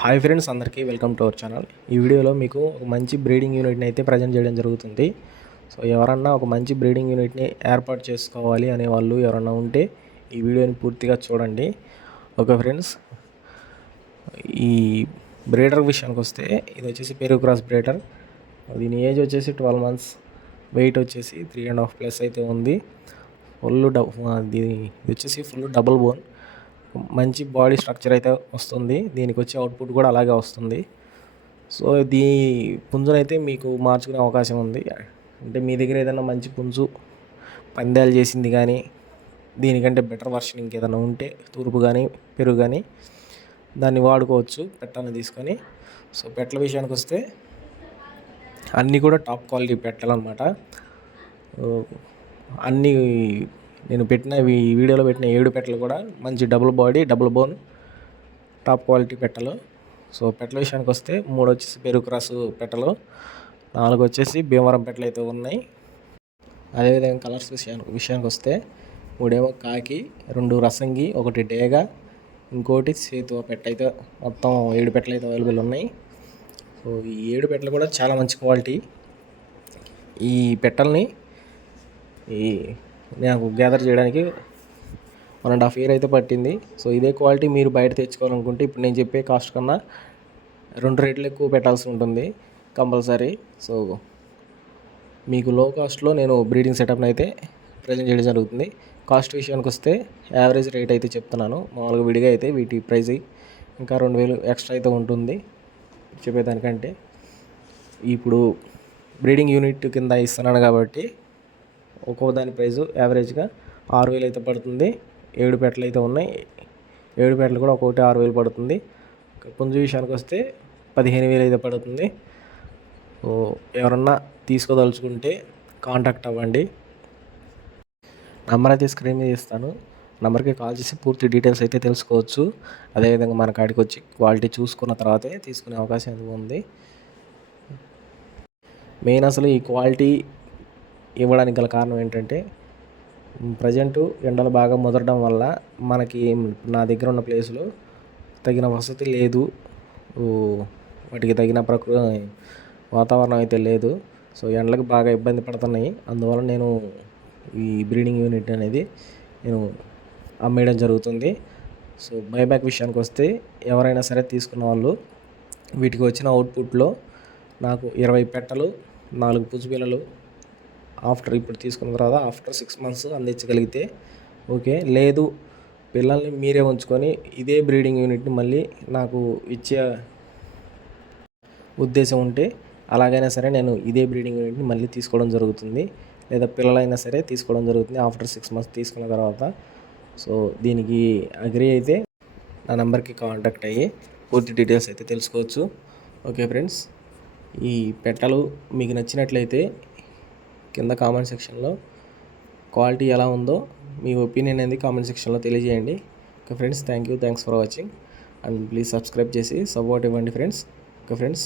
Hi friends అందరికీ welcome to our channel. ఈ వీడియోలో మీకు ఒక మంచి బ్రీడింగ్ యూనిట్ని అయితే ప్రజెంట్ చేయడం జరుగుతుంది. సో ఎవరన్నా ఒక మంచి బ్రీడింగ్ యూనిట్ని ఏర్పాటు చేసుకోవాలి అనే వాళ్ళు ఎవరన్నా ఉంటే ఈ వీడియోని పూర్తిగా చూడండి. ఓకే ఫ్రెండ్స్ ఈ బ్రీడర్ విషయానికి వస్తే ఇది వచ్చేసి పెరుగు క్రాస్ బ్రీడర్. దీని ఏజ్ వచ్చేసి ట్వెల్వ్ మంత్స్ వెయిట్ వచ్చేసి త్రీ అండ్ హాఫ్ ప్లస్ అయితే ఉంది. ఫుల్ డబ్ ఇది ఇది వచ్చేసి ఫుల్ డబుల్ బోన్. మంచి బాడీ స్ట్రక్చర్ అయితే వస్తుంది. దీనికి వచ్చే అవుట్పుట్ కూడా అలాగే వస్తుంది. సో దీ పుంజునైతే మీకు మార్చుకునే అవకాశం ఉంది. అంటే మీ దగ్గర ఏదైనా మంచి పుంజు పందాలు చేసింది కానీ దీనికంటే బెటర్ వర్షన్ ఇంకేదైనా ఉంటే తూర్పు కానీ పెరుగు కానీ దాన్ని వాడుకోవచ్చు పెట్టాలని తీసుకొని. సో పెట్టల విషయానికి వస్తే అన్నీ కూడా టాప్ క్వాలిటీ పెట్టాలన్నమాట అన్నీ నేను పెట్టిన ఈ వీడియోలో పెట్టిన ఏడు పెట్టలు కూడా మంచి double body double bone top quality పెట్టలు. సో పెట్టల విషయానికి వస్తే మూడు వచ్చేసి పెరుగు పెట్టలు నాలుగు వచ్చేసి భీమవరం పెట్టలు అయితే ఉన్నాయి. అదేవిధంగా కలర్స్ విషయానికి విషయానికి వస్తే మూడేమో కాకి రెండు రసంగి ఒకటి డేగ ఇంకోటి సేతు పెట్ట అయితే మొత్తం ఏడు పెట్టలు అయితే అవైలబుల్ ఉన్నాయి. సో ఈ ఏడు పెట్టలు కూడా చాలా మంచి క్వాలిటీ ఈ పెట్టల్ని ఈ నాకు గ్యాదర్ చేయడానికి వన్ అండ్ హాఫ్ ఇయర్ అయితే పట్టింది. సో ఇదే క్వాలిటీ మీరు బయట తెచ్చుకోవాలనుకుంటే ఇప్పుడు నేను చెప్పే కాస్ట్ కన్నా రెండు రేట్లు ఎక్కువ పెట్టాల్సి ఉంటుంది కంపల్సరీ. సో మీకు లో కాస్ట్లో నేను బ్రీడింగ్ సెటప్ని అయితే ప్రజెంట్ చేయడం జరుగుతుంది. కాస్ట్ విషయానికి వస్తే యావరేజ్ రేట్ అయితే చెప్తున్నాను. మామూలుగా విడిగా అయితే వీటి ప్రైజ్ ఇంకా రెండు వేలు ఎక్స్ట్రా అయితే ఉంటుంది చెప్పేదానికంటే. ఇప్పుడు బ్రీడింగ్ యూనిట్ కింద ఇస్తున్నాను కాబట్టి ఒక్కో దాని ప్రైజు యావరేజ్గా ఆరు వేలు అయితే పడుతుంది. ఏడు పెట్టలు అయితే ఉన్నాయి. ఏడు పెట్టలు కూడా ఒక్కొక్కటి ఆరు వేలు పడుతుంది. పుంజు విషయానికి వస్తే పదిహేను వేలు అయితే పడుతుంది. ఎవరన్నా తీసుకోదలుచుకుంటే కాంటాక్ట్ అవ్వండి. నెంబర్ అయితే స్క్రీన్ మీద ఇస్తాను. నెంబర్కి కాల్ చేసి పూర్తి డీటెయిల్స్ అయితే తెలుసుకోవచ్చు. అదేవిధంగా మన కాడికి వచ్చి క్వాలిటీ చూసుకున్న తర్వాతే తీసుకునే అవకాశం ఉంది. మెయిన్ అసలు ఈ క్వాలిటీ ఇవ్వడానికి గల కారణం ఏంటంటే ప్రజెంటు ఎండలు బాగా ముదరడం వల్ల మనకి నా దగ్గర ఉన్న ప్లేస్లో తగిన వసతి లేదు. వాటికి తగిన ప్రకృ వాతావరణం అయితే లేదు. సో ఎండలకు బాగా ఇబ్బంది పడుతున్నాయి. అందువల్ల నేను ఈ బ్రీడింగ్ యూనిట్ అనేది నేను అమ్మేయడం జరుగుతుంది. సో బైబ్యాక్ విషయానికి వస్తే ఎవరైనా సరే తీసుకున్న వాళ్ళు వీటికి వచ్చిన అవుట్పుట్లో నాకు ఇరవై పెట్టలు నాలుగు పుచ్చుపిల్లలు ఆఫ్టర్ ఇప్పుడు తీసుకున్న తర్వాత ఆఫ్టర్ సిక్స్ మంత్స్ అందించగలిగితే ఓకే. లేదు పిల్లల్ని మీరే ఉంచుకొని ఇదే బ్రీడింగ్ యూనిట్ని మళ్ళీ నాకు ఇచ్చే ఉద్దేశం ఉంటే అలాగైనా సరే నేను ఇదే బ్రీడింగ్ యూనిట్ని మళ్ళీ తీసుకోవడం జరుగుతుంది. లేదా పిల్లలైనా సరే తీసుకోవడం జరుగుతుంది ఆఫ్టర్ సిక్స్ మంత్స్ తీసుకున్న తర్వాత. సో దీనికి అగ్రి అయితే నా నెంబర్కి కాంటాక్ట్ అయ్యి పూర్తి డీటెయిల్స్ అయితే తెలుసుకోవచ్చు. ఓకే ఫ్రెండ్స్ ఈ పెట్టలు మీకు నచ్చినట్లయితే కింద కామెంట్ సెక్షన్లో క్వాలిటీ ఎలా ఉందో మీ ఒపీనియన్ అనేది కామెంట్ సెక్షన్లో తెలియజేయండి. Okay friends thank you. Thanks for watching. And please subscribe చేసి సపోర్ట్ ఇవ్వండి ఫ్రెండ్స్. Okay friends.